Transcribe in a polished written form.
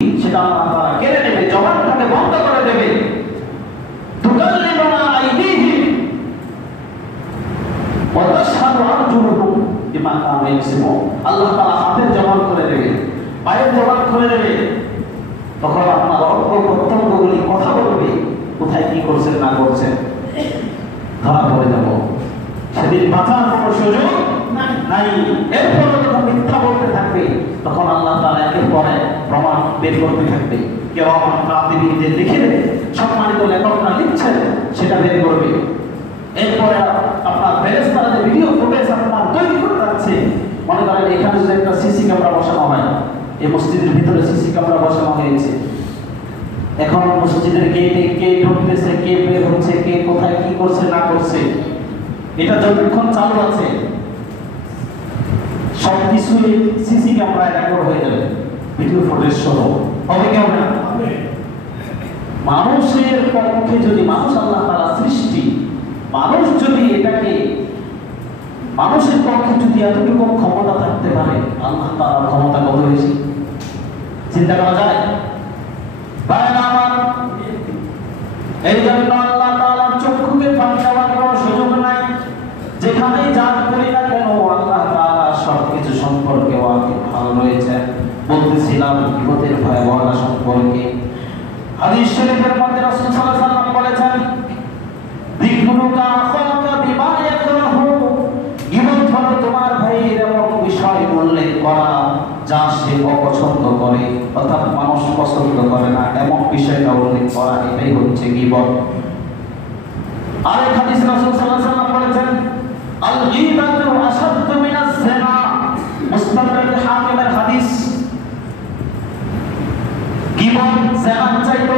সেটা আল্লাহ তাআলা কেড়ে নেবে, জবানটাকে বন্ধ করে দেবে। তুকাল্লিমুনা আইদিহিম ওয়া তাশহাদু আরজুলুহুম বিমা কানু ইয়াকসিবুন। আল্লাহ তাআলা হাতের জবান করে দেবে, পায়ের জবান করে দেবে। তখন আপনার অঙ্গ প্রত্যঙ্গগুলি কথা বলবে, কোথায় কি করছেন না করছেন ধরা পড়ে যাব। সেদিন বাঁচার কোনো সুযোগ নাই। এরপরে যখন মিথ্যা বলতে থাকবে, তখন আল্লাহ তাআলা একের পরে প্রমাণ বের করতে থাকবে। কেউ আমার প্রাতিদিন যে লিখে সম্মানিত লেখকরা লিখছেন সেটা বের করবে। এরপরে আপনার ফেরেশতারা যে ভিডিও ফুটেজ আপনার তৈরি করে রাখছে, মনে করেন এখানে যদি একটা সিসি ক্যামেরা বসানো হয়, এই মসজিদের ভিতরে সিসি ক্যামেরা বসানো হয়েছে, এখন মসজিদের গেটে কে ঢুকতেছে, কে বের হচ্ছে, কে কোথায় কি করছে না করছে, এটা যতক্ষণ চালু আছে সবকিছুই সিসি ক্যামেরায় রেকর্ড হয়ে যাবে, ভিডিও ফুটেজ সহ। হবে কেমন? মানুষের পক্ষে যদি, মানুষ আল্লাহ তাআলা সৃষ্টি, মানুষ যদি এটাকে, মানুষের পক্ষে যদি এতটুকু ক্ষমতা থাকতে পারে, আল্লাহ তাআলার ক্ষমতা কত বেশি চিন্তা করা যায়? এই জন্য আল্লাহ তাআলার চক্ষুকে ফাঁকি দেওয়ার কোনো সুযোগ নাই। যেখানে যা করি না কেন আল্লাহ তাআলা সবকিছু সম্পর্কে ভালো রয়েছে। বলতেছিলাম বিপদের ভয়াবহতা সম্পর্কে। হাদিস শরীফের মধ্যে রাসূল সাল্লাল্লাহু আলাইহি ওয়াসাল্লাম বলেছেন, যিকরুকা আখাকা বিমা ইয়াকরাহু, গীবত হলো তোমার ভাইয়ের এমন বিষয় উল্লেখ করা যা সে অপছন্দ করে, অর্থাৎ মানুষ পছন্দ করে না এমন বিষয়টা উল্লেখ করা, এটাই হচ্ছে গীবত। আরেক হাদিসে রাসূল সাল্লাল্লাহু আলাইহি ওয়াসাল্লাম বলেছেন, আল গীবাতু আশাদ্দু মিনাজ জিনা, মুস্তাদরাক হাকিমের হাদিস। গীবত জিনার চাইতে